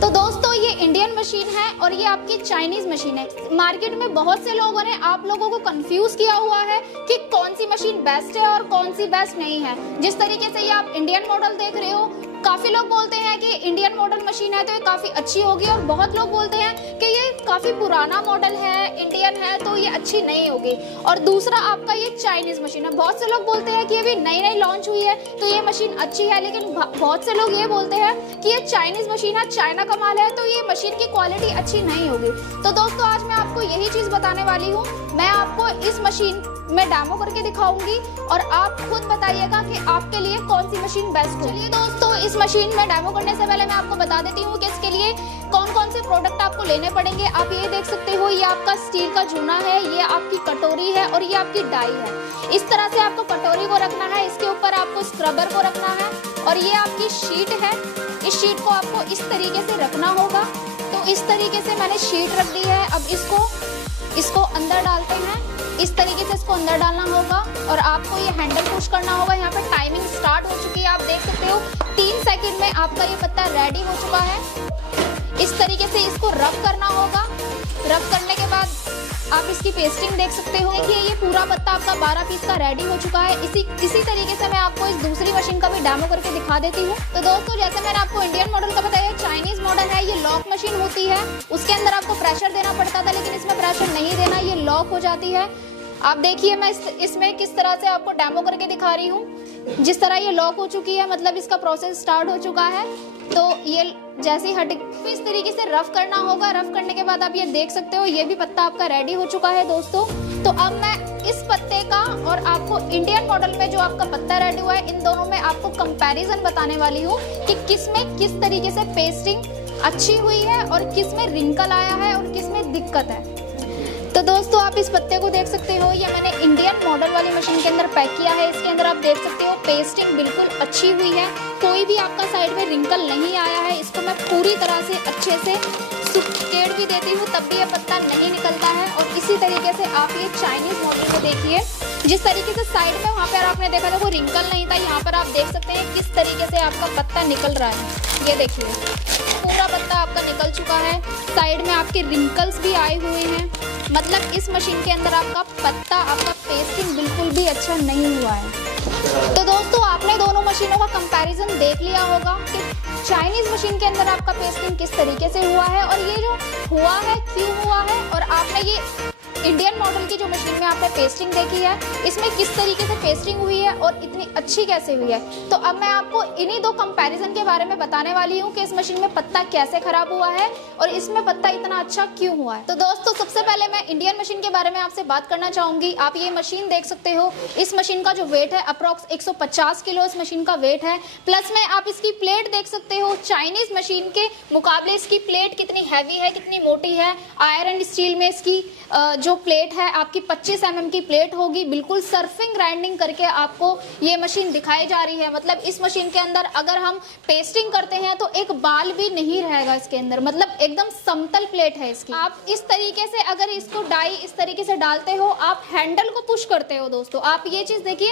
तो दोस्तों ये इंडियन मशीन है और ये आपकी चाइनीज मशीन है। मार्केट में बहुत से लोगों ने आप लोगों को कंफ्यूज किया हुआ है कि कौन सी मशीन बेस्ट है और कौन सी बेस्ट नहीं है। जिस तरीके से ये आप इंडियन मॉडल देख रहे हो, काफी लोग बोलते हैं कि इंडियन मॉडल मशीन है तो ये काफी अच्छी होगी, और बहुत लोग बोलते हैं कि ये काफी पुराना मॉडल है, इंडियन है तो ये अच्छी नहीं होगी। और दूसरा आपका ये चाइनीज मशीन है। बहुत से लोग बोलते हैं कि ये भी नई नई लॉन्च हुई है तो ये मशीन अच्छी है, लेकिन बहुत से लोग ये बोलते हैं कि ये चाइनीज मशीन है, चाइना का माल है तो ये मशीन की क्वालिटी अच्छी नहीं होगी। तो दोस्तों आज मैं आपको यही चीज बताने वाली हूँ। मैं आपको इस मशीन में डेमो करके दिखाऊंगी और आप खुद बताइएगा कि आपके लिए कौन सी मशीन बेस्ट है। चलिए दोस्तों, इस मशीन में डेमो करने से पहले मैं आपको बता देती हूँ कि इसके लिए कौन कौन से प्रोडक्ट आपको लेने पड़ेंगे। आप ये देख सकते हो, ये आपका स्टील का जूना है, ये आपकी कटोरी है और ये आपकी डाई है। इस तरह से आपको कटोरी को रखना है, इसके ऊपर आपको स्क्रबर को रखना है और ये आपकी शीट है। इस शीट को आपको इस तरीके से रखना होगा। तो इस तरीके से मैंने शीट रख दी है। अब इसको अंदर डालते हैं। इस तरीके से इसको अंदर डालना होगा और आपको ये हैंडल पुश करना होगा। यहाँ पे टाइमिंग स्टार्ट हो चुकी है, आप देख सकते हो 3 सेकंड में आपका ये पत्ता रेडी हो चुका है। इस तरीके से इसको रब करना होगा। रब करने के बाद आप इसकी पेस्टिंग देख सकते हो। देखिए ये पूरा पत्ता आपका 12 पीस का रेडी हो चुका है। इसी तरीके से मैं आपको इस दूसरी मशीन का भी डेमो करके दिखा देती हूँ। तो दोस्तों जैसे मैंने आपको इंडियन मॉडल का बताया, चाइनीज मॉडल है, ये लॉक मशीन होती है। उसके अंदर आपको प्रेशर देना पड़ता था, लेकिन इसमें प्रेशर नहीं देना, ये लॉक हो जाती है। आप देखिए मैं इसमें किस तरह से आपको डेमो करके दिखा रही हूँ। जिस तरह ये लॉक हो चुकी है, मतलब इसका प्रोसेस स्टार्ट हो चुका है। तो ये जैसे ही हट, इस तरीके से रफ करना होगा। रफ करने के बाद आप ये देख सकते हो, ये भी पत्ता आपका रेडी हो चुका है दोस्तों। तो अब मैं इस पत्ते का और आपको इंडियन मॉडल में जो आपका पत्ता रेडी हुआ है, इन दोनों में आपको कंपैरिजन बताने वाली हूँ कि किस में किस तरीके से पेस्टिंग अच्छी हुई है और किस में रिंकल आया है और किस में दिक्कत है। तो दोस्तों आप इस पत्ते को देख सकते हो, ये मैंने इंडियन मॉडल वाली मशीन के अंदर पैक किया है। इसके अंदर आप देख सकते हो पेस्टिंग बिल्कुल अच्छी हुई है, कोई भी आपका साइड में रिंकल नहीं आया है। इसको मैं पूरी तरह से अच्छे से सुकेड़ भी देती हूँ, तब भी ये पत्ता नहीं निकलता है। और इसी तरीके से आप ये चाइनीज मॉडल को देखिए, जिस तरीके से साइड में वहाँ पर आपने देखा था वो रिंकल नहीं था, यहाँ पर आप देख सकते हैं किस तरीके से आपका पत्ता निकल रहा है। ये देखिए पूरा पत्ता आपका निकल चुका है, साइड में आपके रिंकल्स भी आए हुए हैं। मतलब इस मशीन के अंदर आपका पत्ता, आपका पेस्टिंग बिल्कुल भी अच्छा नहीं हुआ है। तो दोस्तों आपने दोनों मशीनों का कंपैरिजन देख लिया होगा कि चाइनीज मशीन के अंदर आपका पेस्टिंग किस तरीके से हुआ है और ये जो हुआ है क्यों हुआ है, और आपने ये इंडियन मॉडल की जो मशीन में आपने पेस्टिंग देखी है, इसमें किस तरीके से पेस्टिंग हुई है और इतनी अच्छी कैसे हुई है। तो अब मैं आपको इन्हीं दो कंपैरिजन के बारे में बताने वाली हूँ कि इस मशीन में पत्ता कैसे खराब हुआ है और इसमें पत्ता इतना अच्छा क्यों हुआ है। तो दोस्तों सबसे पहले मैं इंडियन मशीन के बारे में आपसे बात करना चाहूंगी। आप ये मशीन देख सकते हो, इस मशीन का जो वेट है अप्रॉक्स 150 किलो इस मशीन का वेट है। प्लस में आप इसकी प्लेट देख सकते हो, चाइनीज मशीन के मुकाबले इसकी प्लेट कितनी हैवी है, कितनी मोटी है। आयरन स्टील में इसकी जो प्लेट है आपकी 25 mm की प्लेट होगी। बिल्कुल सर्फिंग ग्राइंडिंग करके आपको ये मशीन दिखाई जा रही है। मतलब इस मशीन के अंदर अगर हम पेस्टिंग करते हैं तो एक बाल भी नहीं रहेगा इसके अंदर, मतलब एकदम समतल प्लेट है इसकी। आप इस तरीके से अगर इसको डाई इस तरीके से डालते हो, आप हैंडल को पुश करते हो दोस्तों, आप ये चीज देखिए,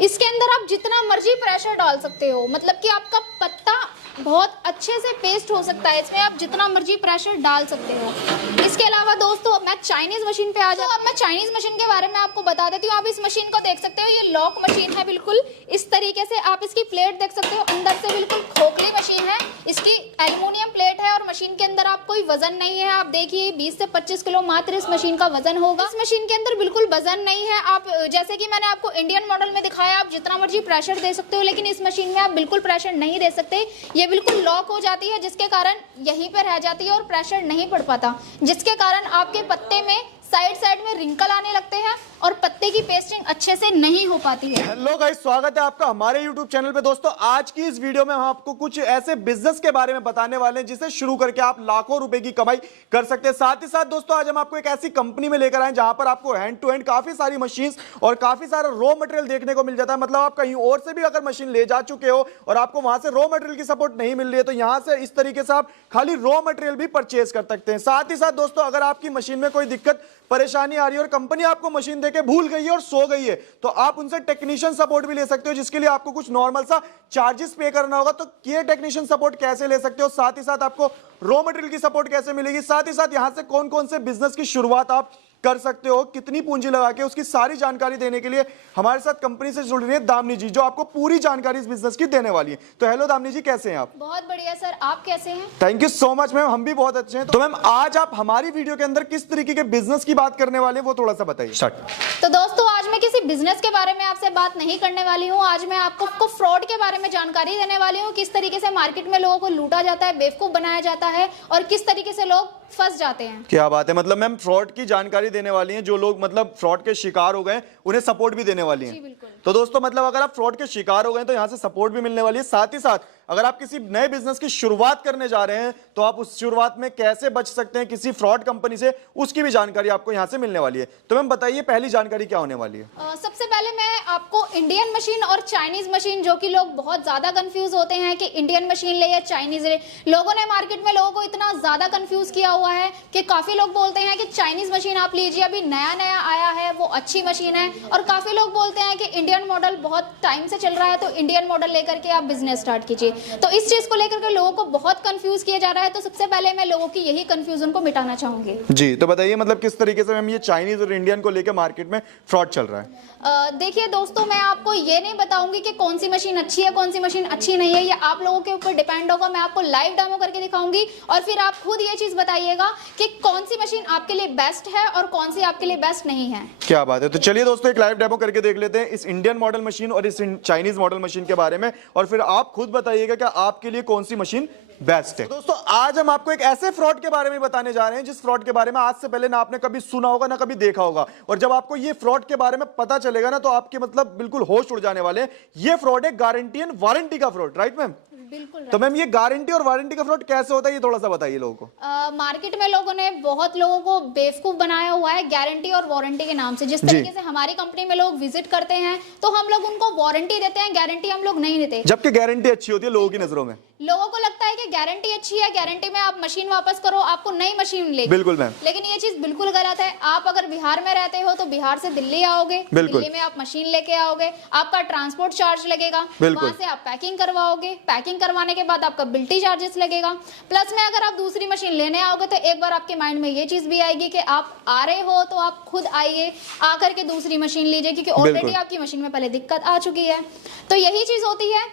इसके अंदर आप जितना मर्जी प्रेशर डाल सकते हो, मतलब कि आपका पत्ता बहुत अच्छे से पेस्ट हो सकता है। इसमें आप जितना मर्जी प्रेशर डाल सकते हो। इसके अलावा दोस्तों अब मैं चाइनीज मशीन पे आ जाऊँ। अब मैं चाइनीज मशीन के बारे में आपको बता देती हूँ। आप इस मशीन को देख सकते हो, ये लॉक मशीन है। बिल्कुल इस तरीके से आप इसकी प्लेट देख सकते हो, अंदर से बिल्कुल खोखली मशीन है। इसकी एल्युमिनियम प्लेट है और मशीन के अंदर आप कोई वजन नहीं है। आप देखिए 20 से 25 किलो मात्र इस मशीन का वजन होगा। इस मशीन के अंदर बिल्कुल वजन नहीं है। आप जैसे कि मैंने आपको इंडियन मॉडल में दिखाया, आप जितना मर्जी प्रेशर दे सकते हो, लेकिन इस मशीन में आप बिल्कुल प्रेशर नहीं दे सकते। ये बिल्कुल लॉक हो जाती है, जिसके कारण यहीं पर रह जाती है और प्रेशर नहीं पड़ पाता, जिसके कारण आपके पत्ते में साइड में रिंकल आने लगते हैं और पत्ते की पेस्टिंग अच्छे से नहीं हो पाती है। हेलो गाइस, स्वागत है आपका हमारे YouTube चैनल पे। दोस्तों आज की इस वीडियो में हम आपको कुछ ऐसे बिजनेस के बारे में बताने वाले हैं जिसे शुरू करके आप लाखों रुपए की कमाई कर सकते हैं। साथ ही साथ दोस्तों आज हम आपको एक ऐसी कंपनी में लेकर आए जहां पर आपको हैंड टू हैंड काफी सारी मशीन और काफी सारा रॉ मटेरियल देखने को मिल जाता है। मतलब आप कहीं और से भी अगर मशीन ले जा चुके हो और आपको वहां से रॉ मटेरियल की सपोर्ट नहीं मिल रही है, तो यहां से इस तरीके से आप खाली रॉ मटेरियल भी परचेज कर सकते हैं। साथ ही साथ दोस्तों अगर आपकी मशीन में कोई दिक्कत परेशानी आ रही है और कंपनी आपको मशीन देके भूल गई है और सो गई है, तो आप उनसे टेक्नीशियन सपोर्ट भी ले सकते हो, जिसके लिए आपको कुछ नॉर्मल सा चार्जेस पे करना होगा। तो ये टेक्नीशियन सपोर्ट कैसे ले सकते हो, साथ ही साथ आपको रॉ मटेरियल की सपोर्ट कैसे मिलेगी, साथ ही साथ यहां से कौन कौन से बिजनेस की शुरुआत आप कर सकते हो, कितनी पूंजी लगा के, उसकी सारी जानकारी देने के लिए हमारे साथ कंपनी से जुड़ रही है दामिनी जी, जो आपको पूरी जानकारी इस बिजनेस की देने वाली है। तो हेलो दामिनी जी, कैसे हैं आप? बहुत बढ़िया सर, आप कैसे हैं? Thank you so much ma'am, हम भी बहुत अच्छे हैं। तो मैम आज आप हमारी वीडियो के अंदर किस तरीके के बिजनेस की बात करने वाले हैं, वो थोड़ा सा बताइए। तो दोस्तों, आज मैं किसी बिजनेस के बारे में आपसे बात नहीं करने वाली हूँ। आज मैं आपको फ्रॉड के बारे में जानकारी देने वाली हूँ, किस तरीके से मार्केट में लोगों को लूटा जाता है, बेवकूफ बनाया जाता है और किस तरीके से लोग फंस जाते हैं। क्या बात है, मतलब मैम फ्रॉड की जानकारी देने वाली हैं, जो लोग मतलब फ्रॉड के शिकार हो गए उन्हें सपोर्ट भी देने वाली हैं। जी बिल्कुल। तो दोस्तों मतलब अगर आप फ्रॉड के शिकार हो गए तो यहाँ से सपोर्ट भी मिलने वाली है, साथ ही साथ अगर आप किसी नए बिजनेस की शुरुआत करने जा रहे हैं तो आप उस शुरुआत में कैसे बच सकते हैं किसी फ्रॉड कंपनी से, उसकी भी जानकारी आपको यहाँ से मिलने वाली है। तो मैम बताइए पहली जानकारी क्या होने वाली है? सबसे पहले मैं आपको इंडियन मशीन और चाइनीज मशीन, जो कि लोग बहुत ज्यादा कंफ्यूज होते हैं कि इंडियन मशीन ले या चाइनीज ले, लोगों ने मार्केट में लोगों को इतना ज्यादा कंफ्यूज किया हुआ है कि काफी लोग बोलते हैं कि चाइनीज मशीन आप लीजिए, अभी नया नया आया है, वो अच्छी मशीन है, और काफी लोग बोलते हैं कि इंडियन मॉडल बहुत टाइम से चल रहा है तो इंडियन मॉडल लेकर के आप बिजनेस स्टार्ट कीजिए। तो इस चीज को लेकर के लोगों को बहुत कंफ्यूज किया जा रहा है। तो सबसे पहले मैं लोगों की यही कंफ्यूजन को मिटाना चाहूंगी। जी, तो बताइए मतलब किस तरीके से मैम ये चाइनीज और इंडियन को लेकर मार्केट में फ्रॉड चल रहा है? देखिए दोस्तों, मैं आपको ये नहीं बताऊंगी कि कौन सी मशीन अच्छी है, कौन सी मशीन अच्छी नहीं है, ये आप लोगों के ऊपर डिपेंड होगा। मैं आपको लाइव डेमो करके दिखाऊंगी और फिर आप खुद ये चीज बताइएगा कि कौन सी मशीन आपके लिए बेस्ट है और कौन सी आपके लिए बेस्ट नहीं है। क्या बात है, तो चलिए दोस्तों एक लाइव डेमो करके देख लेते हैं इस इंडियन मॉडल मशीन और इस चाइनीज मॉडल मशीन के बारे में, और फिर आप खुद बताइएगा कि आपके लिए कौन सी मशीन बेस्ट है। तो दोस्तों आज हम आपको एक ऐसे फ्रॉड के बारे में बताने जा रहे हैं जिस फ्रॉड के बारे में आज से पहले ना आपने कभी सुना होगा ना कभी देखा होगा, और जब आपको ये फ्रॉड के बारे में पता चलेगा ना तो आपके मतलब बिल्कुल होश उड़ जाने वाले हैं। ये फ्रॉड है गारंटी एंड वारंटी का फ्रॉड, राइट मैम? बिल्कुल। तो मैम ये गारंटी और वारंटी का फ्रॉड कैसे होता है, ये थोड़ा सा बताइए लोगों को। मार्केट में लोगों ने बहुत लोगों को बेवकूफ बनाया हुआ है गारंटी और वारंटी के नाम से। जिस तरीके से हमारी कंपनी में लोग विजिट करते हैं तो हम लोग उनको वारंटी देते हैं, गारंटी हम लोग नहीं देते, जबकि गारंटी अच्छी होती है लोगों की नजरों में। लोगों को लगता है कि गारंटी अच्छी है, गारंटी में आप मशीन वापस करो, आपको नई मशीन मिलेगी। बिल्कुल मैम, लेकिन ये चीज बिल्कुल गलत है। आप अगर बिहार में रहते हो तो बिहार से दिल्ली आओगे, दिल्ली में आप मशीन लेके आओगे, आपका ट्रांसपोर्ट चार्ज लगेगा, वहां से आप पैकिंग करवाओगे, पैकिंग करवाने के बाद आपका बिल्टी चार्जेस लगेगा, प्लस में अगर आप दूसरी मशीन लेने आओगे तो एक बार आपके माइंड में ये चीज भी आएगी कि आप आ रहे हो तो आप खुद आइए, आकर के दूसरी मशीन लीजिए, क्योंकि ऑलरेडी आपकी मशीन में पहले दिक्कत आ चुकी है। तो यही चीज होती है,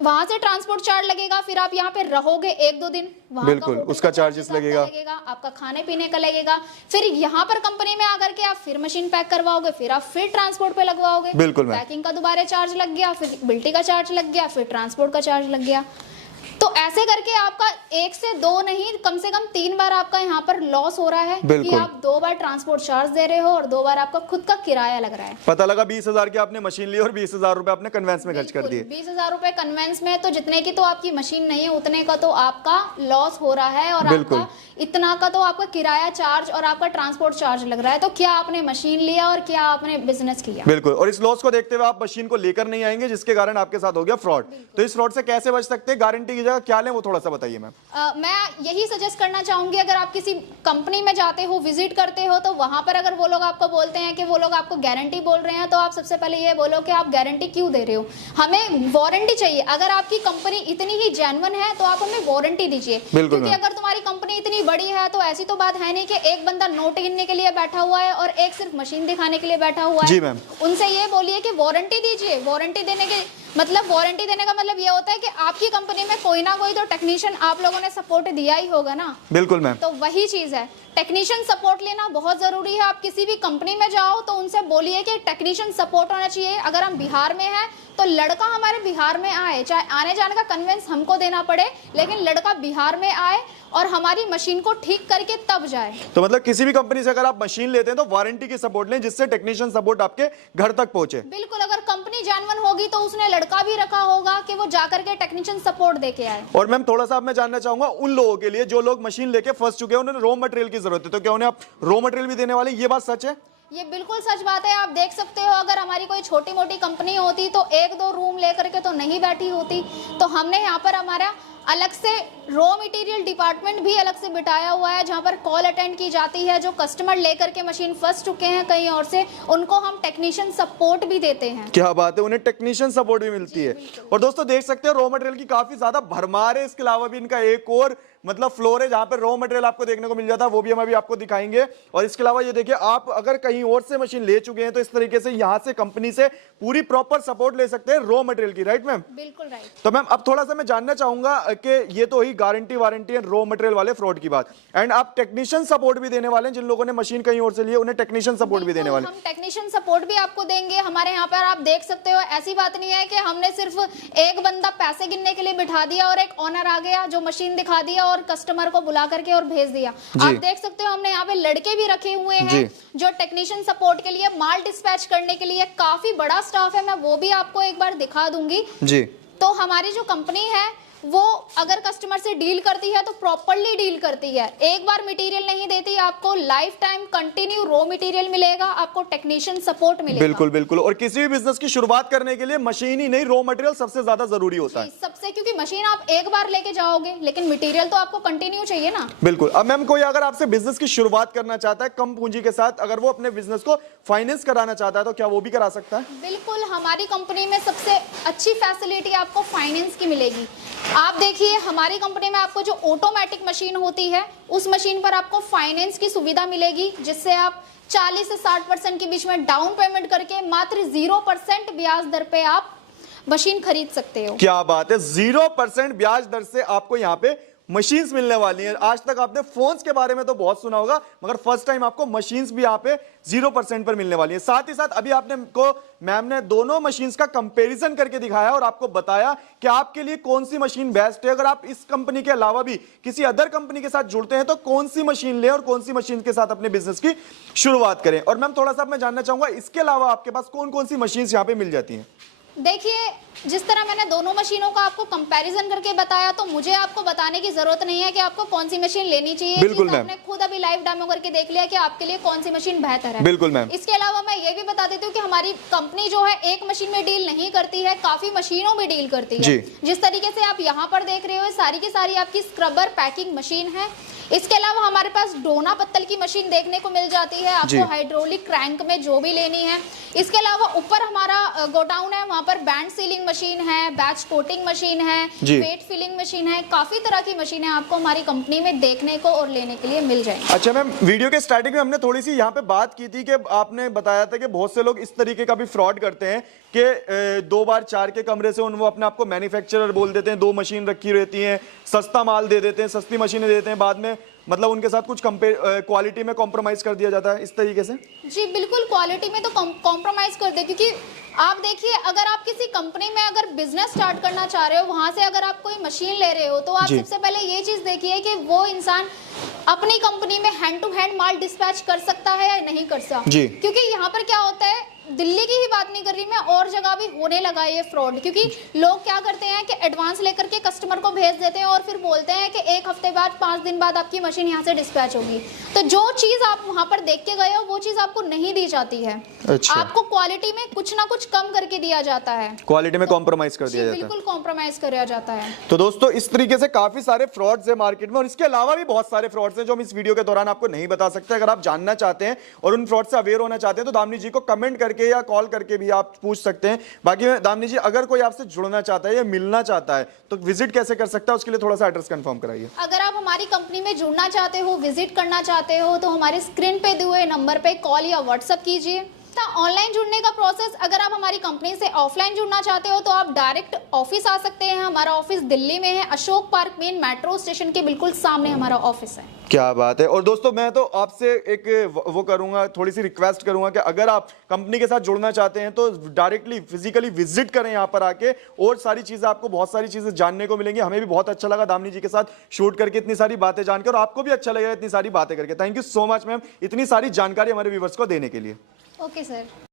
वहां से ट्रांसपोर्ट चार्ज लगेगा, फिर आप यहाँ पे रहोगे 1-2 दिन, बिल्कुल उसका चार्जेस लगेगा, आपका खाने पीने का लगेगा, फिर यहाँ पर कंपनी में आकर के आप फिर मशीन पैक करवाओगे, फिर आप फिर ट्रांसपोर्ट पे लगवाओगे, बिल्कुल पैकिंग का दोबारा चार्ज लग गया, फिर बिल्टी का चार्ज लग गया, फिर ट्रांसपोर्ट का चार्ज लग गया। तो ऐसे करके आपका 1 से 2 नहीं, कम से कम 3 बार आपका यहाँ पर लॉस हो रहा है कि आप 2 बार ट्रांसपोर्ट चार्ज दे रहे हो और 2 बार आपका खुद का किराया लग रहा है। पता लगा 20,000 की आपने मशीन ली और 20,000 रुपए आपने कन्वेंस में खर्च कर दिए। 20,000 रुपए कन्वेंस में, तो जितने की तो आपकी मशीन नहीं है उतने का तो आपका लॉस हो रहा है, और आपका इतना का तो आपका किराया चार्ज और आपका ट्रांसपोर्ट चार्ज लग रहा है। तो क्या आपने मशीन लिया और क्या आपने बिजनेस किया? बिल्कुल, और इस लॉस को देखते हुए आप मशीन को लेकर नहीं आएंगे, जिसके कारण आपके साथ हो गया फ्रॉड। तो इस फ्रॉड से कैसे बच सकते हैं, गारंटी की जगह क्या लें, वो थोड़ा सा बताइए मैम। मैं यही सजेस्ट करना चाहूंगी, अगर आप किसी कंपनी में जाते हो, विजिट करते हो, तो वहां पर अगर वो लोग आपको बोलते हैं कि वो लोग आपको गारंटी बोल रहे हैं, तो आप सबसे पहले ये बोलो कि आप गारंटी क्यों दे रहे हो, हमें वारंटी चाहिए। अगर आपकी कंपनी इतनी ही जेन्युइन है तो आप हमें वारंटी दीजिए, क्योंकि अगर तुम्हारी कंपनी इतनी बड़ी है तो ऐसी तो बात है नहीं कि एक बंदा नोट गिनने के लिए बैठा हुआ है और एक सिर्फ मशीन दिखाने के लिए बैठा हुआ है। जी मैम, उनसे ये बोलिए कि वारंटी दीजिए। वारंटी देने के मतलब, वारंटी देने का मतलब ये होता है कि आपकी कंपनी में कोई ना कोई तो टेक्नीशियन आप लोगों ने सपोर्ट दिया ही होगा ना। बिल्कुल मैम, तो वही चीज है, टेक्नीशियन सपोर्ट लेना बहुत जरूरी है। आप किसी भी कंपनी में जाओ तो उनसे बोलिए कि टेक्नीशियन सपोर्ट होना चाहिए। अगर हम बिहार में हैं तो लड़का हमारे बिहार में आए, चाहे आने जाने का कन्वेंस हमको देना पड़े, लेकिन लड़का बिहार में आए और हमारी मशीन को ठीक करके तब जाए। तो मतलब किसी भी कंपनी से अगर आप मशीन लेते हैं तो वारंटी की सपोर्ट लें, जिससे टेक्नीशियन सपोर्ट आपके घर तक पहुंचे। बिल्कुल, अगर कंपनी जेन्युइन होगी तो उसने लड़का भी रखा होगा कि वो जाकर के टेक्नीशियन सपोर्ट देके आए। और मैम थोड़ा सा मैं जानना चाहूंगा उन लोगों के लिए जो लोग मशीन लेके फंस चुके हैं, उन्हें रॉ मटेरियल की जरूरत है, तो क्या उन्हें आप रॉ मटेरियल भी देने वाले, ये बात सच है? ये बिल्कुल सच बात है। आप देख सकते हो, अगर हमारी कोई छोटी मोटी कंपनी होती तो 1-2 रूम लेकर के तो नहीं बैठी होती। तो हमने यहाँ पर हमारा अलग से रॉ मटेरियल डिपार्टमेंट भी अलग से बिठाया हुआ है, जहां पर कॉल अटेंड की जाती है। जो कस्टमर लेकर के मशीन फंस चुके हैं कहीं और से, उनको हम टेक्नीशियन सपोर्ट भी देते हैं। क्या बात है, उन्हें टेक्नीशियन सपोर्ट भी मिलती है। और दोस्तों देख सकते हैं रॉ मटेरियल की काफी ज्यादा भरमार है। इसके अलावा भी इनका एक और मतलब फ्लोर है जहां पर रॉ मटेरियल आपको देखने को मिल जाता है, वो भी हम अभी आपको दिखाएंगे। और इसके अलावा ये देखिए, आप अगर कहीं और से मशीन ले चुके हैं तो इस तरीके से यहां से कंपनी से पूरी प्रॉपर सपोर्ट ले सकते हैं रॉ मटेरियल की। Right ma'am? बिल्कुल राइट। तो मैम अब थोड़ा सा मैं जानना चाहूंगा कि ये तो ही guarantee warranty and raw material वाले फ्रॉड की बात, एंड आप टेक्नीशियन सपोर्ट भी देने वाले हैं। जिन लोगों ने मशीन कहीं और से ली है उन्हें टेक्नीशियन सपोर्ट भी देने वाले हैं। हम टेक्नीशियन सपोर्ट भी आपको देंगे। हमारे यहाँ पर आप देख सकते हो, ऐसी बात नहीं है कि हमने सिर्फ एक बंदा पैसे गिनने के लिए बिठा दिया और एक ऑनर आ गया जो मशीन दिखा दिया और कस्टमर को बुला करके और भेज दिया। आप देख सकते हो हमने यहाँ पे लड़के भी रखे हुए हैं जो टेक्नीशियन सपोर्ट के लिए, माल डिस्पैच करने के लिए काफी बड़ा स्टाफ है। मैं वो भी आपको एक बार दिखा दूंगी जी। तो हमारी जो कंपनी है वो अगर कस्टमर से डील करती है तो प्रॉपर्ली डील करती है। एक बार मटेरियल नहीं देती, आपको life time continue raw material मिलेगा, आपको टेक्नीशियन सपोर्ट मिलेगा। बिल्कुल बिल्कुल। और किसी भी बिजनेस की शुरुआत करने के लिए मशीन ही नहीं, रॉ मटेरियल सबसे ज्यादा जरूरी होता है। सबसे, क्योंकि मशीन आप एक बार लेके जाओगे लेकिन मटेरियल तो आपको कंटिन्यू चाहिए ना। बिल्कुल। अब मैम कोई अगर आपसे बिजनेस की शुरुआत करना चाहता है कम पूंजी के साथ, अगर वो अपने बिजनेस को फाइनेंस कराना चाहता है तो क्या वो भी करा सकता है? बिल्कुल, हमारी कंपनी में सबसे अच्छी फैसिलिटी आपको फाइनेंस की मिलेगी। आप देखिए हमारी कंपनी में आपको जो ऑटोमेटिक मशीन होती है उस मशीन पर आपको फाइनेंस की सुविधा मिलेगी, जिससे आप 40 से 60% के बीच में डाउन पेमेंट करके मात्र 0% ब्याज दर पे आप मशीन खरीद सकते हो। क्या बात है, 0% ब्याज दर से आपको यहाँ पे मशीन्स मिलने वाली हैं। आज तक आपने फोन्स के बारे में तो बहुत सुना होगा, मगर फर्स्ट टाइम आपको मशीन्स भी यहाँ पे 0% पर मिलने वाली है। साथ ही साथ अभी आपने को मैम ने दोनों मशीन्स का कंपैरिजन करके दिखाया और आपको बताया कि आपके लिए कौन सी मशीन बेस्ट है। अगर आप इस कंपनी के अलावा भी किसी अदर कंपनी के साथ जुड़ते हैं तो कौन सी मशीन लें और कौन सी मशीन के साथ अपने बिजनेस की शुरुआत करें। और मैम थोड़ा सा मैं जानना चाहूंगा इसके अलावा आपके पास कौन कौन सी मशीन यहाँ पे मिल जाती हैं? देखिए, जिस तरह मैंने दोनों मशीनों का आपको कंपैरिजन करके बताया, तो मुझे आपको बताने की जरूरत नहीं है कि आपको कौन सी मशीन लेनी चाहिए। बिल्कुल मैम, आपने खुद अभी लाइव डेमो करके देख लिया कि आपके लिए कौन सी मशीन बेहतर है। बिल्कुल मैम। इसके अलावा मैं ये भी बता देती हूँ कि हमारी कंपनी जो है एक मशीन में डील नहीं करती है, काफी मशीनों में डील करती है। जिस तरीके से आप यहाँ पर देख रहे हो, सारी की सारी आपकी स्क्रबर पैकिंग मशीन है। इसके अलावा हमारे पास डोना पत्तल की मशीन देखने को मिल जाती है, आपको हाइड्रोलिक क्रैंक में जो भी लेनी है। इसके अलावा ऊपर हमारा गोडाउन है, वहां पर बैंड सीलिंग मशीन है, बैच कोटिंग मशीन है, वेट फिलिंग मशीन है, काफी तरह की मशीनें आपको हमारी कंपनी में देखने को और लेने के लिए मिल जाएंगी। अच्छा मैम, वीडियो के स्टार्टिंग में हमने थोड़ी सी यहाँ पे बात की थी कि आपने बताया था कि बहुत से लोग इस तरीके का भी फ्रॉड करते हैं कि 2 बार 4 के कमरे से वो अपने आपको मैन्युफैक्चरर बोल देते हैं, 2 मशीन रखी रहती हैं, सस्ता माल दे देते हैं, सस्ती मशीनें देते हैं, बाद में मतलब उनके साथ कुछ क्वालिटी में कॉम्प्रोमाइज कर दिया जाता है इस तरीके से। जी बिल्कुल, क्वालिटी में तो कॉम्प्रोमाइज कर दे, क्योंकि आप देखिए अगर आप किसी कंपनी में अगर बिजनेस स्टार्ट करना चाह रहे हो, वहां से अगर आप कोई मशीन ले रहे हो तो आप सबसे पहले ये चीज देखिए कि वो इंसान अपनी कंपनी में हैंड टू हैंड माल डिस्पैच कर सकता है या नहीं कर सकता। क्योंकि यहाँ पर क्या होता है, दिल्ली की ही बात नहीं कर रही मैं, और जगह भी होने लगा ये फ्रॉड। क्योंकि लोग क्या करते हैं कि एडवांस लेकर के कस्टमर को भेज देते हैं और फिर बोलते हैं कि 1 हफ्ते बाद 5 दिन बाद आपकी मशीन यहाँ से डिस्पैच होगी। तो जो चीज आप वहां पर देख के गए हो वो चीज आपको नहीं दी जाती है। अच्छा। आपको क्वालिटी में कुछ ना कुछ कम करके दिया जाता है, क्वालिटी में कॉम्प्रोमाइज कर दिया जाता है। बिल्कुल कॉम्प्रोमाइज किया जाता है। तो दोस्तों इस तरीके से काफी सारे फ्रॉड्स है मार्केट में, और इसके अलावा भी बहुत सारे फ्रॉड्स हैं जो हम इस वीडियो के दौरान आपको नहीं बता सकते। अगर आप जानना चाहते हैं और उन फ्रॉड से अवेयर होना चाहते हैं तो दामिनी जी को कमेंट करके या कॉल करके भी आप पूछ सकते हैं। बाकी दामिनी जी, अगर कोई आपसे जुड़ना चाहता है या मिलना चाहता है तो विजिट कैसे कर सकता है, उसके लिए थोड़ा सा एड्रेस कंफर्म कराइए। अगर आप हमारी कंपनी में जुड़ना चाहते हो, विजिट करना चाहते हो, तो हमारे स्क्रीन पे दिए हुए नंबर पे कॉल या व्हाट्सएप कीजिए। ऑनलाइन जुड़ने का प्रोसेस, अगर आप हमारी कंपनी से ऑफलाइन जुड़ना चाहते हो तो आप डायरेक्ट ऑफिस आ सकते हैं। हमारा ऑफिस दिल्ली में है, Ashok park main metro station के बिल्कुल सामने हमारा ऑफिस है। क्या बात है। और दोस्तों मैं तो आपसे एक वो करूंगा, थोड़ी सी रिक्वेस्ट करूंगा कि अगर आप कंपनी के साथ जुड़ना चाहते हैं तो डायरेक्टली फिजिकली विजिट करें यहाँ पर आके, और सारी चीजें आपको बहुत सारी चीजें जानने को मिलेंगी। हमें भी बहुत अच्छा लगा दामिनी जी के साथ शूट करके, इतनी सारी बातें जानकर, और आपको भी अच्छा लगेगा इतनी सारी बातें करके। Thank you so much ma'am, इतनी सारी जानकारी हमारे व्यूवर्स को देने के लिए। Okay sir.